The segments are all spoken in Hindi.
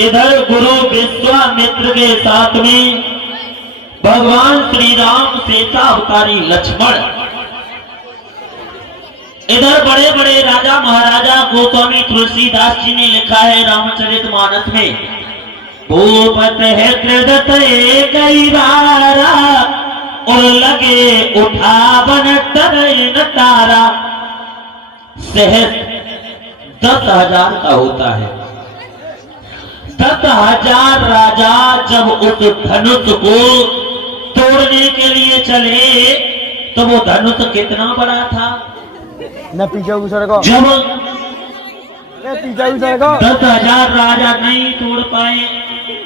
इधर गुरु विश्वामित्र के साथ में भगवान श्री राम सीता अवतारी लक्ष्मण, इधर बड़े बड़े राजा महाराजा गोस्वामी तुलसीदास जी ने लिखा है रामचरितमानस में, भूपत है कृत गई बारा और लगे उठावन तरन तारा। सहज 10,000 का होता है। 10,000 राजा जब उस धनुष को तोड़ने के लिए चले तो वो धनुष कितना बड़ा था न पीछे सर को जब पीछे सर को 10,000 राजा नहीं तोड़ पाए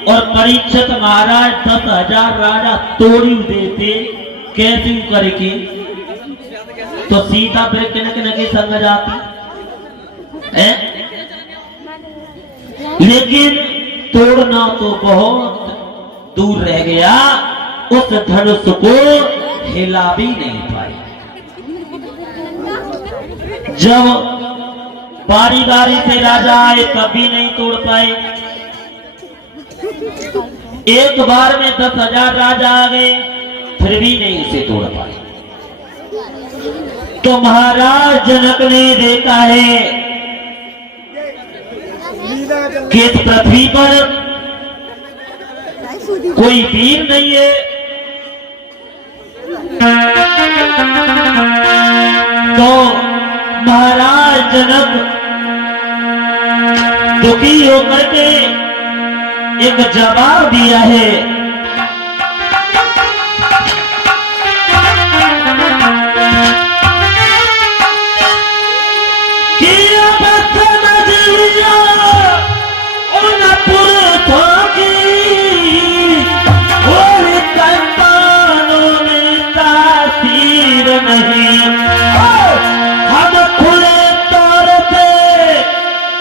और परीक्षित महाराज 10,000 राजा तोड़ देते कैसे करके तो सीता फिर किन की संग जाती है। लेकिन तोड़ना तो बहुत दूर रह गया, उस धनुष को हिला भी नहीं पाए। जब बारी बारी से राजा आए तब भी नहीं तोड़ पाए। एक बार में 10,000 राजा आ गए फिर भी नहीं उसे तोड़ पाए। तो महाराज जनक ने देखा है कि इस पृथ्वी पर कोई वीर नहीं है, तो महाराज जनक दुखी होकर के एक जवाब दिया है कि अब समझ लिया उन पुरखों की और संतानों में तासीर नहीं। हम खुले तौर पे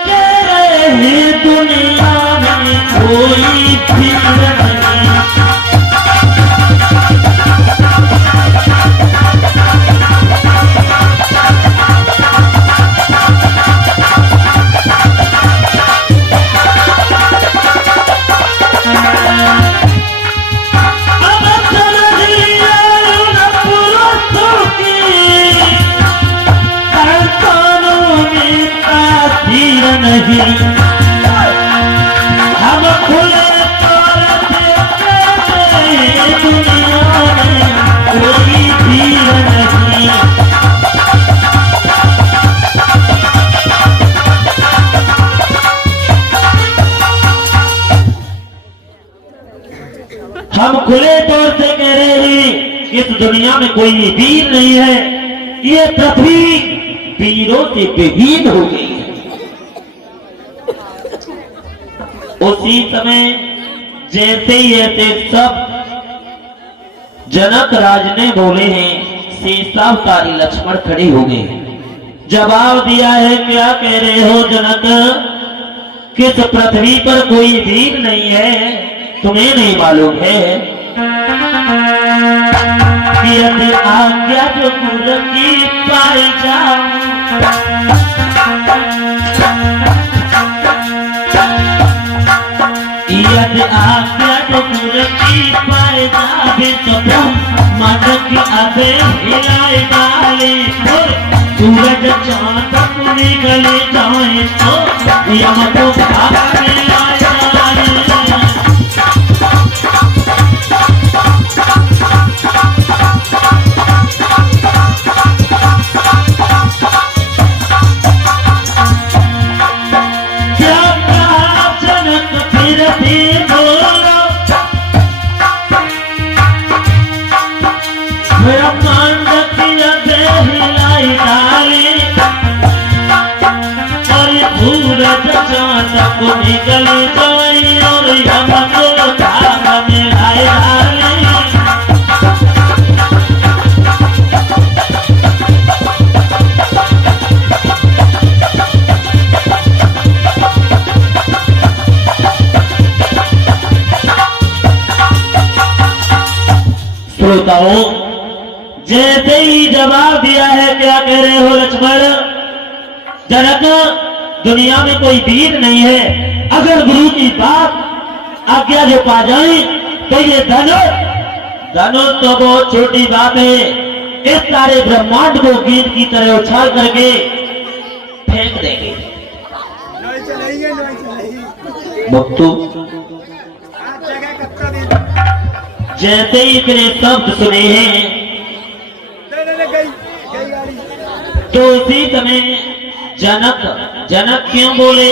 कह रहे हैं दुनिया में कोई भीड़ नहीं। नहीं हम खुले तौर पे दुनिया में कोई भीड़ नहीं। हम खुले तौर से कह रहे हैं इस दुनिया में कोई वीर नहीं है, ये पृथ्वी वीरों से विहीन हो गई है। उसी समय जैसे ही ऐसे सब जनक राज ने बोले हैं, सीतावतारी लक्ष्मण खड़े हो गए। जवाब दिया है, क्या कह रहे हो जनक, किस पृथ्वी पर कोई वीर नहीं है, तुम्हें नहीं मालूम है कि यदि आज्ञा जो गुरु की पाई जाऊं यदि आज्ञा तो गुरु की पाए जावे तो मन की आधे हिलाए डाले सूरज चांद निकल जाए तो यम तो भागे आए को निकल जाए और यम को धाम में आए श्रोताओं, जैसे ही जवाब दिया है, क्या कह रहे हो लक्ष्मण? जनक दुनिया में कोई वीर नहीं है। अगर गुरु की बात आज्ञा जो पा जाए तो ये धनुष तो बहुत छोटी बात है। इस सारे ब्रह्मांड को गेंद की तरह उछाल करके फेंक देंगे। भक्तों, जैसे ही इतने शब्द सुने हैं तो उसी समय जनक क्यों बोले?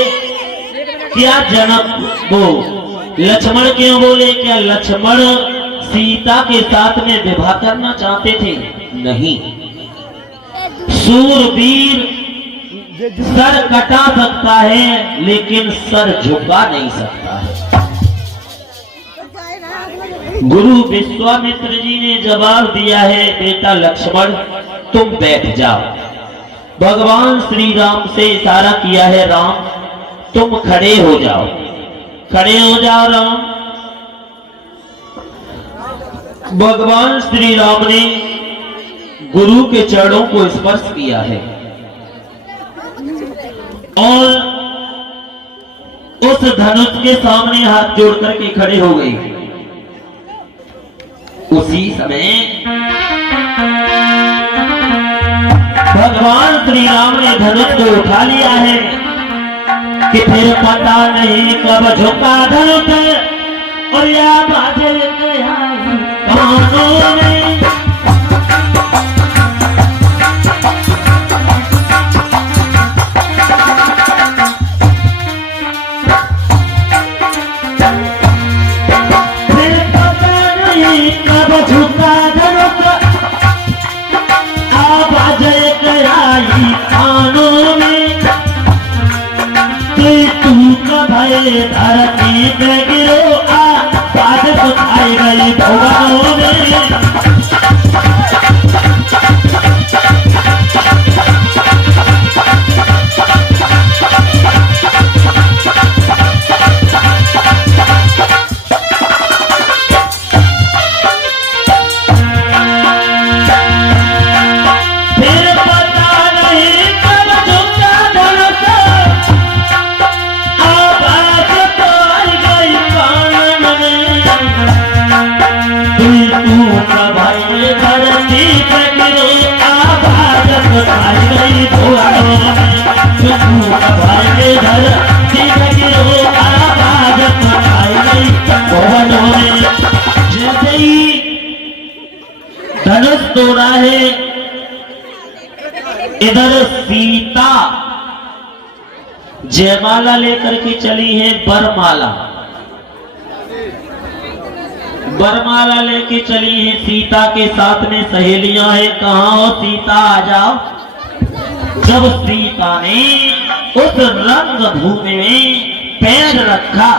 क्या जनक वो लक्ष्मण क्यों बोले? क्या लक्ष्मण सीता के साथ में विवाह करना चाहते थे? नहीं। सूरवीर सर कटा सकता है लेकिन सर झुका नहीं सकता है। गुरु विश्वामित्र जी ने जवाब दिया है, बेटा लक्ष्मण तुम बैठ जाओ। भगवान श्री राम से इशारा किया है, राम तुम खड़े हो जाओ। खड़े हो जाओ राम। भगवान श्री राम ने गुरु के चरणों को स्पर्श किया है और उस धनुष के सामने हाथ जोड़ करके खड़े हो गए। उसी समय भगवान श्री राम ने धनुष को उठा लिया है कि फिर पता नहीं कब झुका धनुष और या बाजे गया कानों में। फिर पता नहीं कब झुका धनुष आवाज गया कानों में। तू कभी धरती पे गिरो आवाज उठाई गई भगवानों में। जैसे ही धनुष तोड़ा है, इधर सीता जयमाला लेकर के चली है। बरमाला लेके चली है। सीता के साथ में सहेलियां हैं। कहाँ हो सीता, आ जाओ। जब सीता ने उस रंग भूमि में पैर रखा,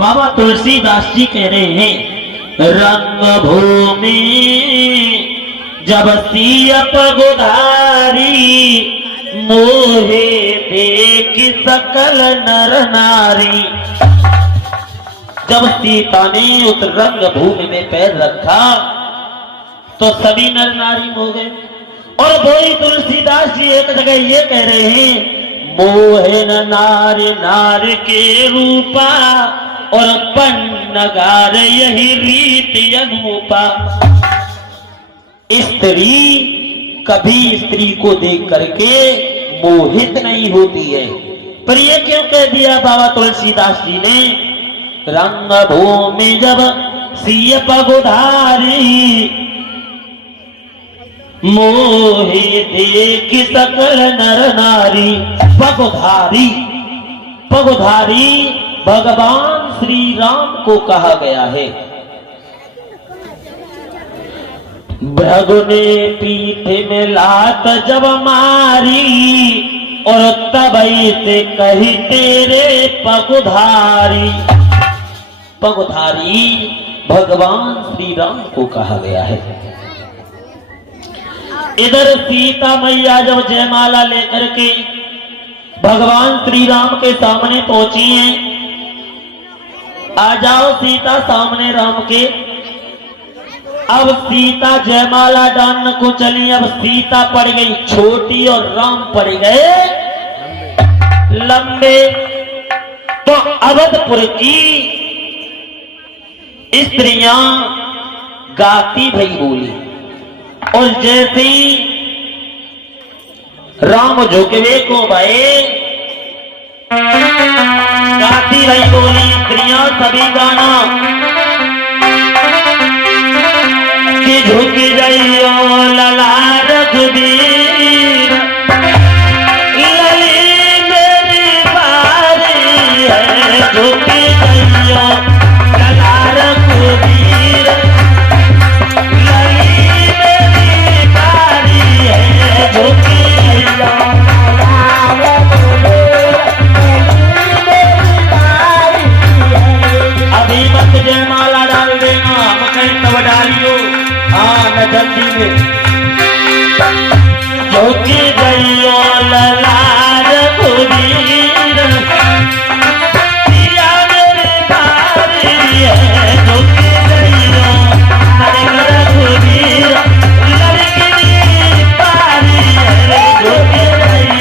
बाबा तुलसीदास जी कह रहे हैं, रंग भूमि जब सियप गोधारी मोहे देख सकल नर नारी। जब सीता ने उस रंग भूमि में पैर रखा तो सभी नर नारी हो गए। और वही तुलसीदास जी एक जगह ये कह रहे हैं, मोहे नार नार के रूपा और पन्नगार यही रीति अनुपा। स्त्री कभी स्त्री को देख करके मोहित नहीं होती है। पर ये क्यों कह दिया बाबा तुलसीदास जी ने, रंग भूमि जब सियप गोधारी मोहे देख सकल नर नारी। पगधारी, पगधारी भगवान श्री राम को कहा गया है। भृगु ने पीठ में लात जब मारी और तबई से कही तेरे पगधारी। पगधारी भगवान श्री राम को कहा गया है। इधर सीता मैया जब जयमाला लेकर के भगवान श्री राम के सामने पहुंची हैं, आ जाओ सीता सामने राम के। अब सीता जयमाला डालने को चली। अब सीता पड़ गई छोटी और राम पड़ गए लंबे। तो अवधपुर की स्त्रियां गाती भई बोली, और जैसे राम झुकवे को भये गाती भई बोली स्त्रियां सभी गाना कि झुक गई लला रघुबीर, लली मेरी बारी है, झुक गई लला रघुबीर, लली मेरी बारी है, झुक गई लला रघुबीर, अभी मत जयमाला डाल देना, हम कहीं तब डालियो। हाँ न जल्दी में झुकी गई लला रघुबीर, पिया मेरी बारी है, झुकी गई रघुबीर, लड़की मेरी बारी है, झुकी गई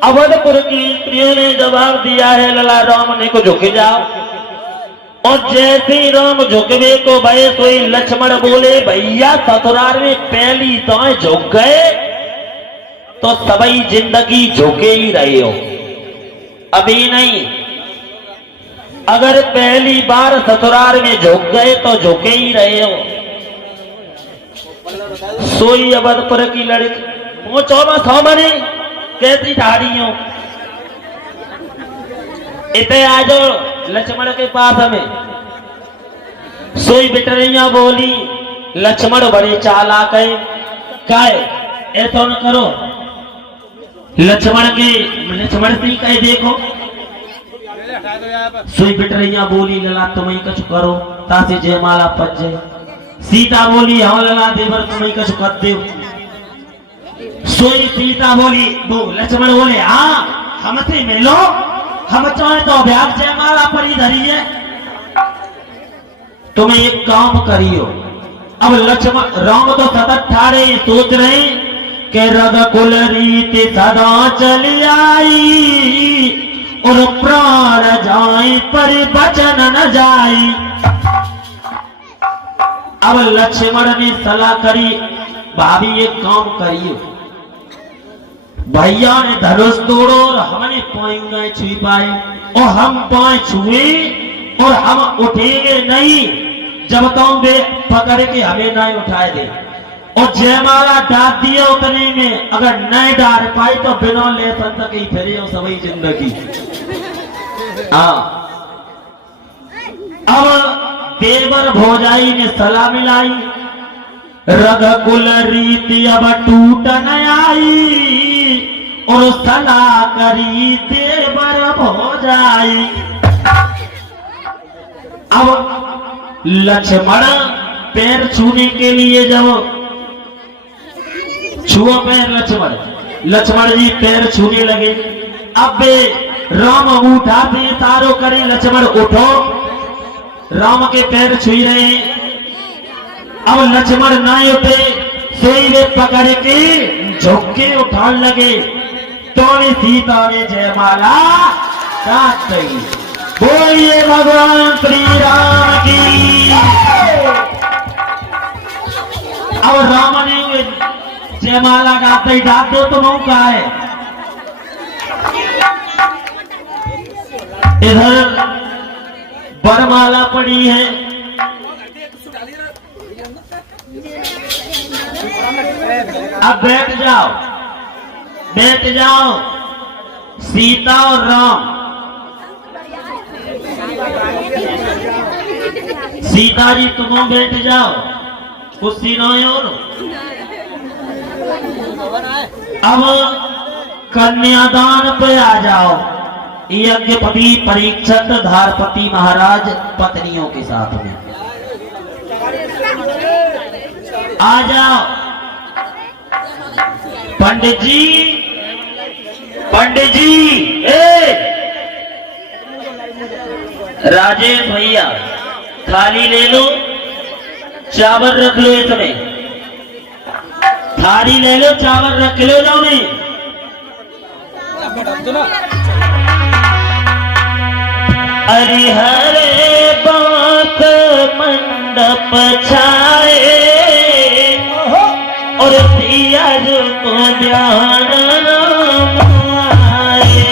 अवधपुर की स्त्रियों ने जवाब दिया है लला राम ने को झुक जाओ, और जैसे ही राम झुकवे को भय सोई लक्ष्मण बोले भैया ससुराल में पहली दाएं झुक गए तो सबई जिंदगी झुके ही रहे हो, अभी नहीं। अगर पहली बार ससुराल में झुक गए तो झुके ही रहे हो। सोई अवधपुर की लड़की पहुंचो ना सामने कैसी ठाड़ी हो, इतने आ जाओ लक्ष्मण के पास हमें। सोई बिटरिया बोली लक्ष्मण बड़े चालाक है, काय ऐसा न करो। लक्ष्मण से कहे देखो। सोई बिटरिया बोली लला तुम्हें कछु करो तासे जयमाला पच जाए। सीता बोली हाँ लला देवर तुम्हें कछु कर दे। सोई सीता बोली वो लक्ष्मण बोले हाँ हमसे मिलो, हम चाहे तो ब्याह जयमाला पर ही धरी है, तुम्हें एक काम करियो। अब लक्ष्मण राम तो सतत ठाड़े सोच रहे कि रघुकुल रीति सदा चली आई, और प्राण जाए पर बचन न जाई। अब लक्ष्मण ने सलाह करी भाभी एक काम करियो, भैया ने धनुष तोड़ो और हमने पाएंगे छुई पाए, और हम पाए छुए और हम उठेंगे नहीं जब तुम वे पकड़ के हमें नहीं उठाए दे। और जयमाला डाल दिया उतने में अगर नहीं डाल पाई तो बिना ले तक ही फिरे हो सभी जिंदगी। हाँ अब देवर भोजाई ने सलाह मिलाई, रघुकुल रीति अब टूट न आई, और सलाह करी देवर भोजाई। अब लक्ष्मण पैर छूने के लिए जब छुआ पैर लक्ष्मण जी पैर छूने लगे। अब राम उठा पे तारो करे लक्ष्मण उठो, राम के पैर छुई रहे। अब लक्ष्मण नाय उठे, सोई वे पकड़ के झुक्के उठान लगे। तोड़ी सीता वे जयमाला काट गई। बोलिए भगवान श्री राम की। अब राम ने जयमाला गाते ही डांट दो तो मऊ का है। इधर वरमाला पड़ी है। अब बैठ जाओ, बैठ जाओ। सीता और राम, सीता जी तुम बैठ जाओ, कुर्सी ना और। अब कन्यादान पे आ जाओ। यज्ञपति परीक्षित धारपति महाराज पत्नियों के साथ में आ जाओ। पंडित जी, पंडित जी, राजेश भैया थाली ले लो, चावल रख लो। इसमें थाली ले लो, चावल रख लो। जाओ नहीं हरि हरे बात मंडप छाए और सिया जो को ध्यान आए।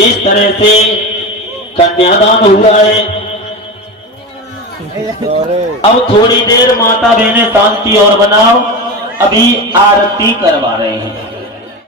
इस तरह से कन्यादान हुआ है। अब थोड़ी देर माता बहने शांति और बनाओ, अभी आरती करवा रहे हैं।